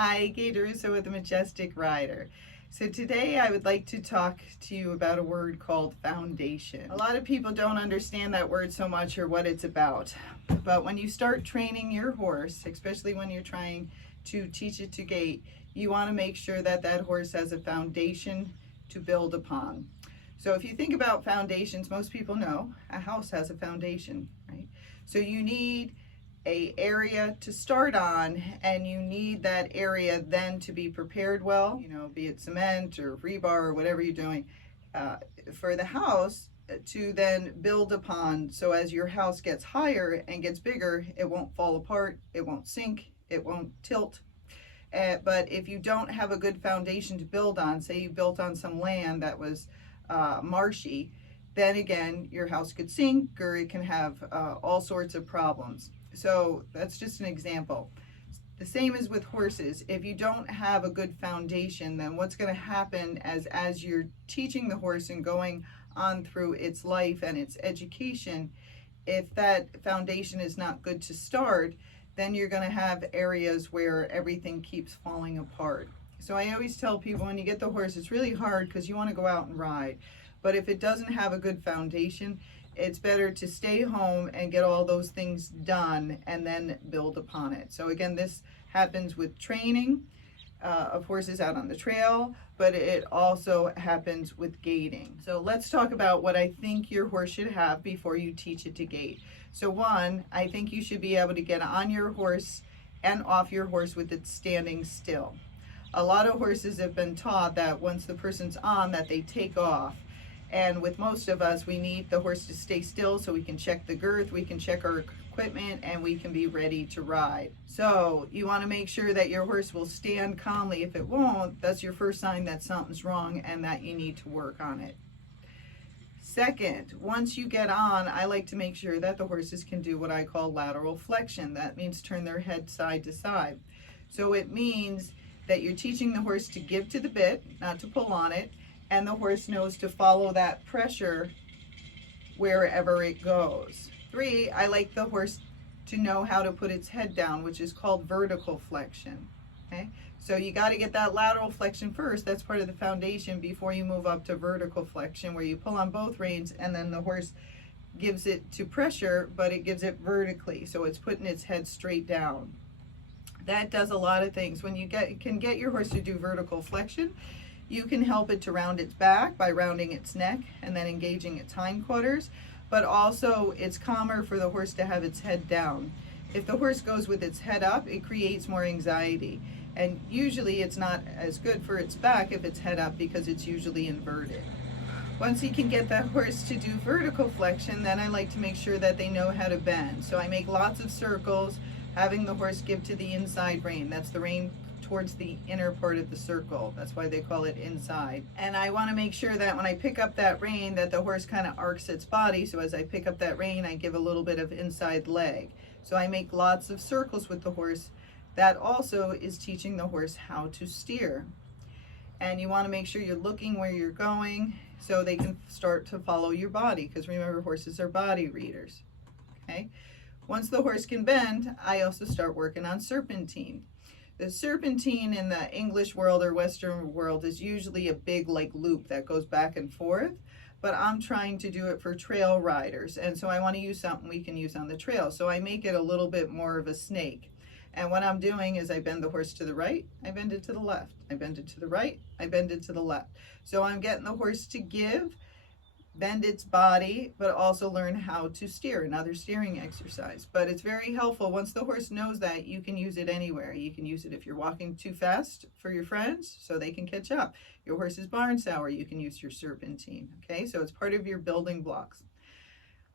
Hi, Gaye DeRusso with the Majestic Rider. So today I would like to talk to you about a word called foundation. A lot of people don't understand that word so much or what it's about. But when you start training your horse, especially when you're trying to teach it to gait, you want to make sure that that horse has a foundation to build upon. So if you think about foundations, most people know a house has a foundation, right? So you need a area to start on, and you need that area then to be prepared well, be it cement or rebar or whatever you're doing for the house to then build upon. So as your house gets higher and gets bigger, it won't fall apart, it won't sink, it won't tilt. But if you don't have a good foundation to build on, say you built on some land that was marshy, then again your house could sink or it can have all sorts of problems. So that's just an example. The same as with horses. If you don't have a good foundation, then what's going to happen as you're teaching the horse and going on through its life and its education, if that foundation is not good to start, then you're going to have areas where everything keeps falling apart. So I always tell people, when you get the horse, it's really hard because you want to go out and ride. But if it doesn't have a good foundation, it's better to stay home and get all those things done and then build upon it. So again, this happens with training of horses out on the trail, but it also happens with gaiting. So let's talk about what I think your horse should have before you teach it to gait. So one, I think you should be able to get on your horse and off your horse with it standing still. A lot of horses have been taught that once the person's on, that they take off. And with most of us, we need the horse to stay still so we can check the girth, we can check our equipment, and we can be ready to ride. So you want to make sure that your horse will stand calmly. If it won't, that's your first sign that something's wrong and that you need to work on it. Second, once you get on, I like to make sure that the horses can do what I call lateral flexion. That means turn their head side to side. So it means that you're teaching the horse to give to the bit, not to pull on it, and the horse knows to follow that pressure wherever it goes. 3, I like the horse to know how to put its head down, which is called vertical flexion. Okay, so you got to get that lateral flexion first. That's part of the foundation before you move up to vertical flexion, where you pull on both reins and then the horse gives it to pressure, but it gives it vertically, so it's putting its head straight down. That does a lot of things. When you can get your horse to do vertical flexion, you can help it to round its back by rounding its neck and then engaging its hindquarters, but also it's calmer for the horse to have its head down. If the horse goes with its head up, it creates more anxiety. And usually it's not as good for its back if it's head up because it's usually inverted. Once you can get the horse to do vertical flexion, then I like to make sure that they know how to bend. So I make lots of circles, having the horse give to the inside rein. That's the rein towards the inner part of the circle. That's why they call it inside. And I want to make sure that when I pick up that rein, that the horse kind of arcs its body. So as I pick up that rein, I give a little bit of inside leg. So I make lots of circles with the horse. That also is teaching the horse how to steer. And you want to make sure you're looking where you're going so they can start to follow your body, because remember, horses are body readers. Okay. Once the horse can bend, I also start working on serpentine. The serpentine in the English world or Western world is usually a big loop that goes back and forth, but I'm trying to do it for trail riders, and so I want to use something we can use on the trail. So I make it a little bit more of a snake. And what I'm doing is I bend the horse to the right, I bend it to the left, I bend it to the right, I bend it to the left. So I'm getting the horse to give, bend its body, but also learn how to steer, another steering exercise. But it's very helpful. Once the horse knows that, you can use it anywhere. You can use it if you're walking too fast for your friends so they can catch up. Your horse is barn sour, you can use your serpentine. Okay, so it's part of your building blocks.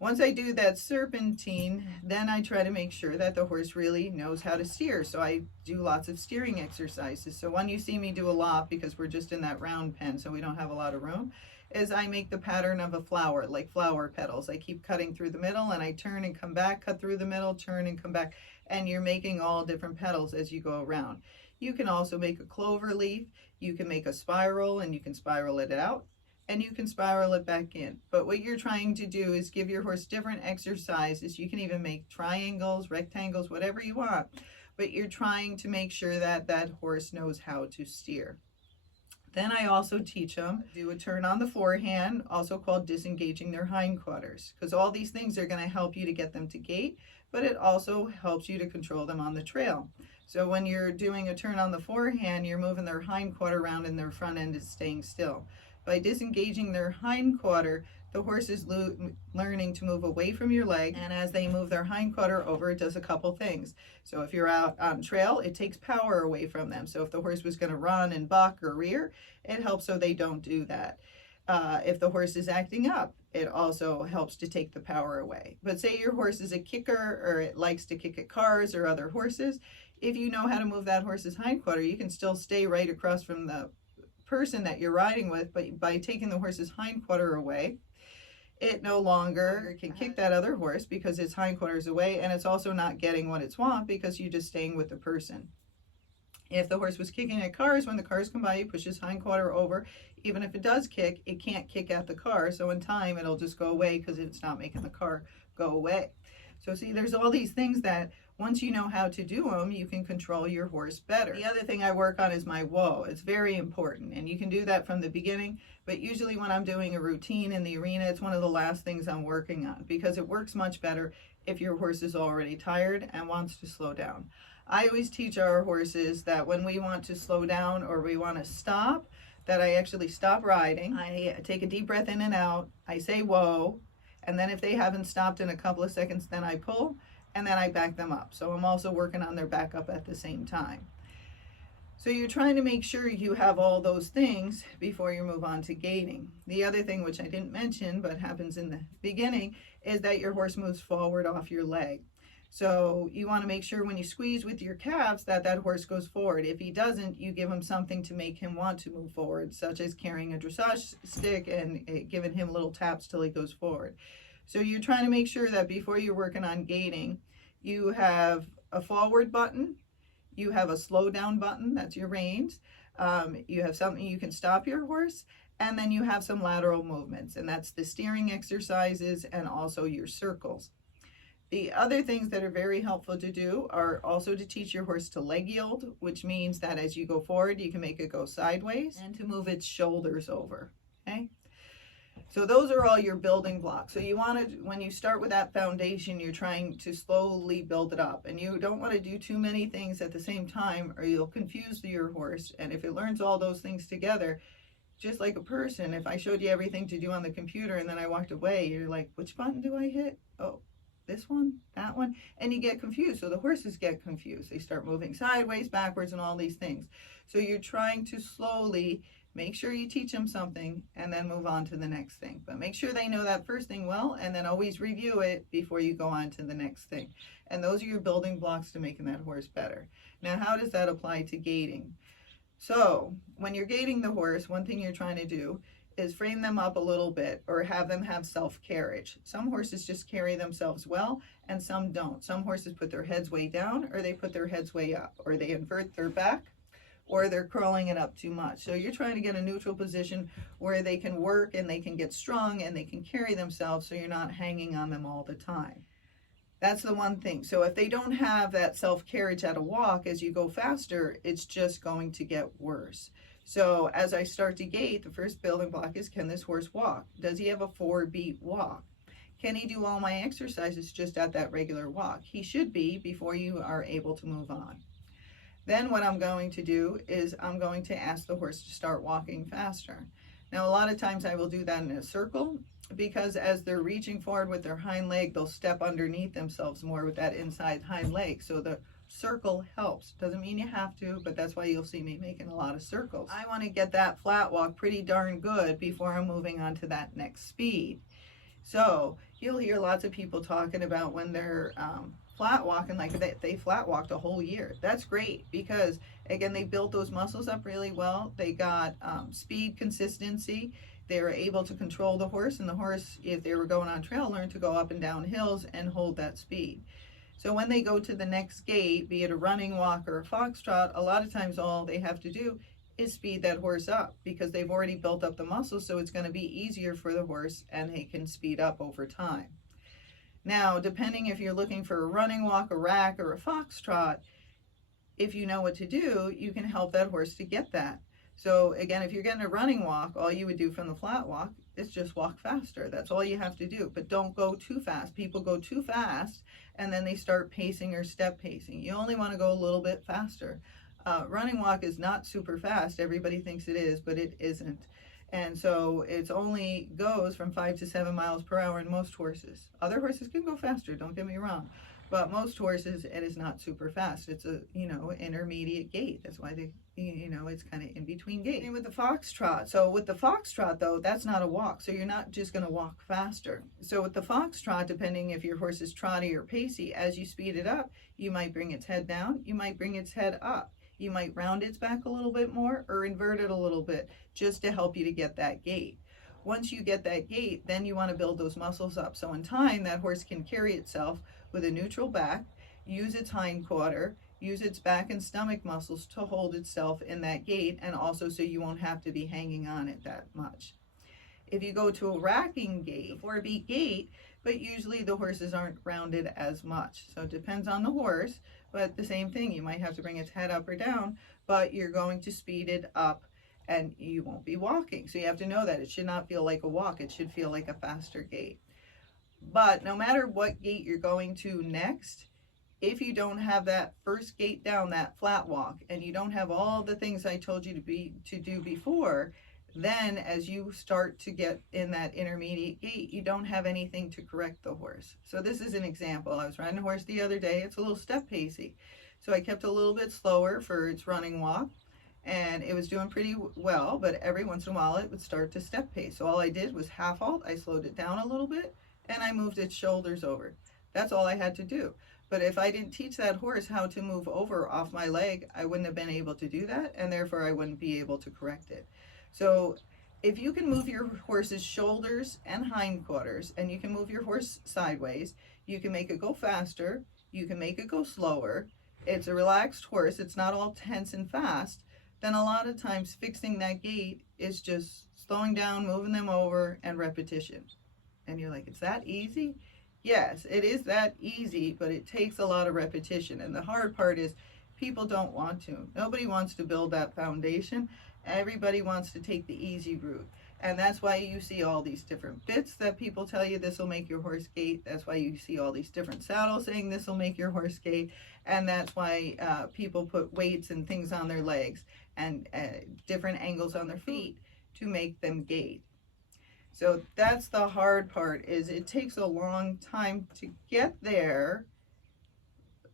Once I do that serpentine, then I try to make sure that the horse really knows how to steer. So I do lots of steering exercises. So when you see me do a lot, because we're just in that round pen, so we don't have a lot of room, is I make the pattern of a flower, like flower petals. I keep cutting through the middle and I turn and come back, cut through the middle, turn and come back, and you're making all different petals as you go around. You can also make a clover leaf, you can make a spiral and you can spiral it out, and you can spiral it back in. But what you're trying to do is give your horse different exercises. You can even make triangles, rectangles, whatever you want. but you're trying to make sure that that horse knows how to steer. Then I also teach them do a turn on the forehand, also called disengaging their hindquarters, because all these things are going to help you to get them to gait, but it also helps you to control them on the trail. So when you're doing a turn on the forehand, you're moving their hindquarter around and their front end is staying still. By disengaging their hindquarter, the horse is learning to move away from your leg, and as they move their hindquarter over, it does a couple things. So if you're out on trail, it takes power away from them. So if the horse was going to run and buck or rear, it helps so they don't do that. If the horse is acting up, it also helps to take the power away. But say your horse is a kicker, or it likes to kick at cars or other horses, if you know how to move that horse's hindquarter, you can still stay right across from the person that you're riding with, but by taking the horse's hindquarter away, it no longer can kick that other horse because its hindquarter is away, and it's also not getting what it's want because you're just staying with the person. If the horse was kicking at cars, when the cars come by, you push his hindquarter over. Even if it does kick, it can't kick at the car, so in time it'll just go away because it's not making the car go away. So see, there's all these things that once you know how to do them, you can control your horse better. The other thing I work on is my whoa. It's very important, and you can do that from the beginning, but usually when I'm doing a routine in the arena, it's one of the last things I'm working on because it works much better if your horse is already tired and wants to slow down. I always teach our horses that when we want to slow down or we want to stop, that I actually stop riding. I take a deep breath in and out. I say whoa, and then if they haven't stopped in a couple of seconds, then I pull, and then I back them up. So I'm also working on their backup at the same time. So you're trying to make sure you have all those things before you move on to gaiting. The other thing, which I didn't mention but happens in the beginning, is that your horse moves forward off your leg. So you want to make sure when you squeeze with your calves that that horse goes forward. If he doesn't, you give him something to make him want to move forward, such as carrying a dressage stick and giving him little taps till he goes forward. So you're trying to make sure that before you're working on gaiting, you have a forward button, you have a slow down button, that's your reins, you have something you can stop your horse, and then you have some lateral movements, and that's the steering exercises and also your circles. The other things that are very helpful to do are also to teach your horse to leg yield, which means that as you go forward, you can make it go sideways, and to move its shoulders over, okay? So those are all your building blocks. So you want to, when you start with that foundation, you're trying to slowly build it up, and you don't want to do too many things at the same time or you'll confuse your horse. And if it learns all those things together, just like a person, if I showed you everything to do on the computer and then I walked away, you're like, which button do I hit? Oh, this one, that one, and you get confused. So the horses get confused. They start moving sideways, backwards, and all these things. So you're trying to slowly make sure you teach them something and then move on to the next thing. But make sure they know that first thing well, and then always review it before you go on to the next thing. And those are your building blocks to making that horse better. Now, how does that apply to gaiting? So when you're gaiting the horse, one thing you're trying to do is frame them up a little bit or have them have self-carriage. Some horses just carry themselves well and some don't. Some horses put their heads way down, or they put their heads way up, or they invert their back, or they're curling it up too much. So you're trying to get a neutral position where they can work and they can get strong and they can carry themselves so you're not hanging on them all the time. That's the one thing. So if they don't have that self-carriage at a walk, as you go faster, it's just going to get worse. So as I start to gait, the first building block is, can this horse walk? Does he have a 4-beat walk? Can he do all my exercises just at that regular walk? He should be before you are able to move on. Then what I'm going to do is I'm going to ask the horse to start walking faster. Now a lot of times I will do that in a circle because as they're reaching forward with their hind leg, they'll step underneath themselves more with that inside hind leg. So the circle helps. Doesn't mean you have to, but that's why you'll see me making a lot of circles. I want to get that flat walk pretty darn good before I'm moving on to that next speed. So you'll hear lots of people talking about when they're flat walking, like they flat walked a whole year. That's great because again, they built those muscles up really well. They got speed consistency. They were able to control the horse, and the horse, if they were going on trail, learned to go up and down hills and hold that speed. So when they go to the next gait, be it a running walk or a foxtrot, a lot of times all they have to do is speed that horse up because they've already built up the muscles, so it's going to be easier for the horse and they can speed up over time. Now, depending if you're looking for a running walk, a rack, or a foxtrot, if you know what to do, you can help that horse to get that. So again, if you're getting a running walk, all you would do from the flat walk is just walk faster. That's all you have to do, but don't go too fast. People go too fast and then they start pacing or step pacing. You only want to go a little bit faster. Running walk is not super fast. Everybody thinks it is, but it isn't. And so it only goes from 5 to 7 miles per hour in most horses. Other horses can go faster, don't get me wrong. But most horses, it is not super fast. It's a, intermediate gait. That's why they, it's kind of in between gait. And with the foxtrot, so with the foxtrot though, that's not a walk. So you're not just going to walk faster. So with the foxtrot, depending if your horse is trotty or pacey, as you speed it up, you might bring its head down, you might bring its head up. You might round its back a little bit more or invert it a little bit just to help you to get that gait. Once you get that gait, then you want to build those muscles up. So in time, that horse can carry itself with a neutral back, use its hindquarter, use its back and stomach muscles to hold itself in that gait, and also so you won't have to be hanging on it that much. If you go to a racking gait, a 4-beat gait, but usually the horses aren't rounded as much. So it depends on the horse, but the same thing, you might have to bring its head up or down, but you're going to speed it up and you won't be walking. So you have to know that it should not feel like a walk, it should feel like a faster gait. But no matter what gait you're going to next, if you don't have that first gait down, that flat walk, and you don't have all the things I told you to do before, then as you start to get in that intermediate gait, you don't have anything to correct the horse. So this is an example. I was riding a horse the other day. It's a little step pacey. So I kept a little bit slower for its running walk, and it was doing pretty well, but every once in a while it would start to step pace. So all I did was half halt. I slowed it down a little bit, and I moved its shoulders over. That's all I had to do. But if I didn't teach that horse how to move over off my leg, I wouldn't have been able to do that, and therefore I wouldn't be able to correct it. So if you can move your horse's shoulders and hindquarters, and you can move your horse sideways, you can make it go faster, you can make it go slower, it's a relaxed horse, it's not all tense and fast, then a lot of times fixing that gait is just slowing down, moving them over, and repetition. And you're like, it's that easy? Yes, it is that easy, but it takes a lot of repetition. And the hard part is people don't want to. Nobody wants to build that foundation. Everybody wants to take the easy route. And that's why you see all these different bits that people tell you this will make your horse gait. That's why you see all these different saddles saying this will make your horse gait. And that's why people put weights and things on their legs and different angles on their feet to make them gait. So that's the hard part, is it takes a long time to get there,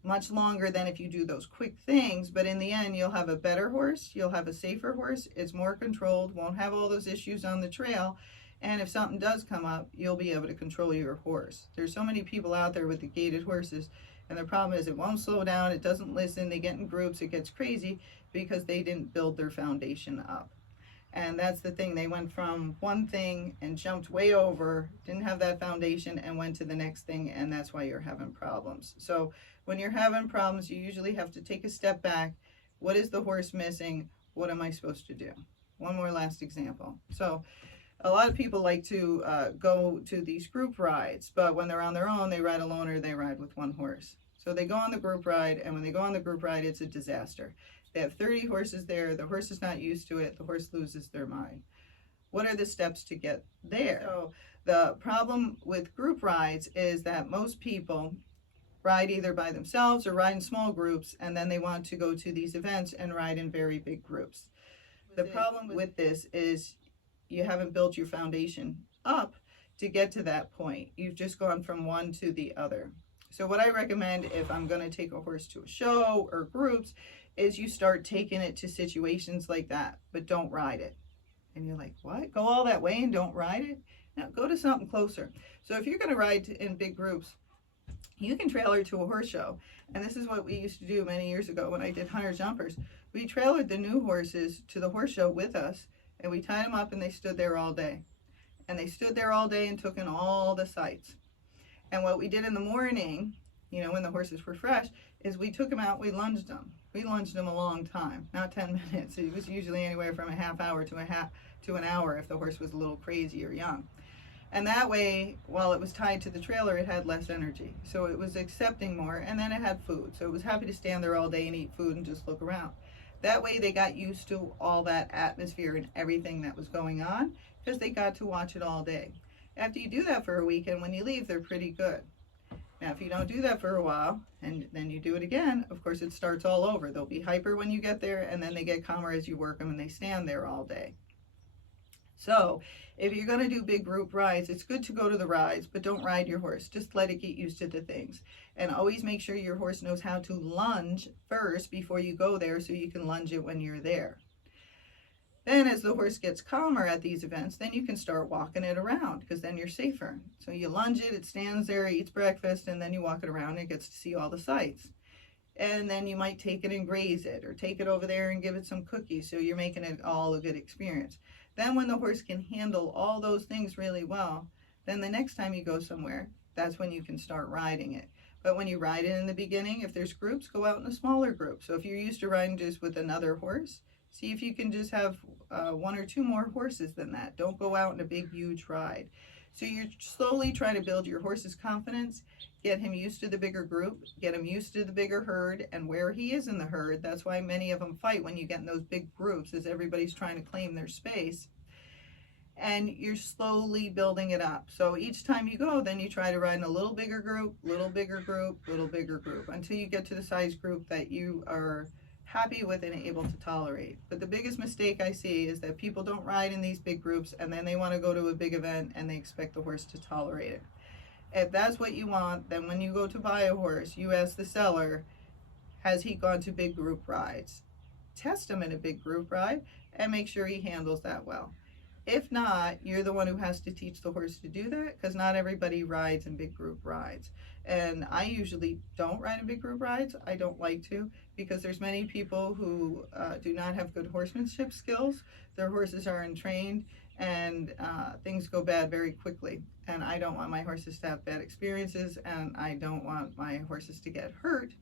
much longer than if you do those quick things, but in the end you'll have a better horse, you'll have a safer horse, it's more controlled, won't have all those issues on the trail, and if something does come up, you'll be able to control your horse. There's so many people out there with the gaited horses, and the problem is it won't slow down, it doesn't listen, they get in groups, it gets crazy because they didn't build their foundation up. And that's the thing, they went from one thing and jumped way over, didn't have that foundation, and went to the next thing, and that's why you're having problems. So when you're having problems, you usually have to take a step back. What is the horse missing? What am I supposed to do? One more last example. So a lot of people like to go to these group rides, but when they're on their own, they ride alone or they ride with one horse. So they go on the group ride, and when they go on the group ride, it's a disaster. They have 30 horses there, the horse is not used to it, the horse loses their mind. What are the steps to get there? So the problem with group rides is that most people ride either by themselves or ride in small groups, and then they want to go to these events and ride in very big groups. The problem with this is you haven't built your foundation up to get to that point. You've just gone from one to the other. So what I recommend if I'm going to take a horse to a show or groups is you start taking it to situations like that, but don't ride it. And you're like, what? Go all that way and don't ride it? Now go to something closer. So if you're going to ride in big groups, you can trailer to a horse show. And this is what we used to do many years ago when I did hunter jumpers. We trailered the new horses to the horse show with us, and we tied them up and they stood there all day. And they stood there all day and took in all the sights. And what we did in the morning, when the horses were fresh, is we took them out, we lunged them. We lunged them a long time, not 10 minutes. It was usually anywhere from a half hour to an hour if the horse was a little crazy or young. And that way, while it was tied to the trailer, it had less energy. So it was accepting more, and then it had food. So it was happy to stand there all day and eat food and just look around. That way they got used to all that atmosphere and everything that was going on because they got to watch it all day. After you do that for a week, and when you leave, they're pretty good. Now, if you don't do that for a while, and then you do it again, of course, it starts all over. They'll be hyper when you get there, and then they get calmer as you work them, and they stand there all day. So if you're going to do big group rides, it's good to go to the rides, but don't ride your horse. Just let it get used to the things. And always make sure your horse knows how to lunge first before you go there so you can lunge it when you're there. Then as the horse gets calmer at these events, then you can start walking it around because then you're safer. So you lunge it, it stands there, eats breakfast, and then you walk it around and it gets to see all the sights. And then you might take it and graze it or take it over there and give it some cookies. So you're making it all a good experience. Then when the horse can handle all those things really well, then the next time you go somewhere, that's when you can start riding it. But when you ride it in the beginning, if there's groups, go out in a smaller group. So if you're used to riding just with another horse, see if you can just have one or two more horses than that. Don't go out in a big, huge ride. So you're slowly trying to build your horse's confidence, get him used to the bigger group, get him used to the bigger herd and where he is in the herd. That's why many of them fight when you get in those big groups, is everybody's trying to claim their space. And you're slowly building it up. So each time you go, then you try to ride in a little bigger group, little bigger group, little bigger group, until you get to the size group that you are happy with and able to tolerate. But the biggest mistake I see is that people don't ride in these big groups and then they want to go to a big event and they expect the horse to tolerate it. If that's what you want, then when you go to buy a horse, you ask the seller, has he gone to big group rides? Test him in a big group ride and make sure he handles that well. If not, you're the one who has to teach the horse to do that because not everybody rides in big group rides. And I usually don't ride in big group rides. I don't like to because there's many people who do not have good horsemanship skills. Their horses are untrained and things go bad very quickly. And I don't want my horses to have bad experiences and I don't want my horses to get hurt.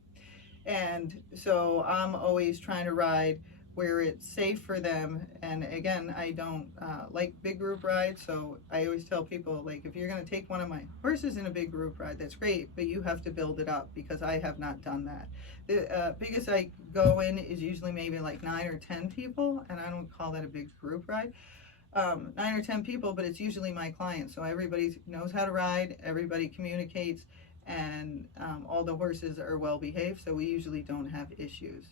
And so I'm always trying to ride where it's safe for them. And again, I don't like big group rides, so I always tell people, like, if you're going to take one of my horses in a big group ride, that's great, but you have to build it up because I have not done that. The biggest I go in is usually maybe like 9 or 10 people, and I don't call that a big group ride. 9 or 10 people, but it's usually my clients, so everybody knows how to ride, everybody communicates, and all the horses are well behaved, so we usually don't have issues.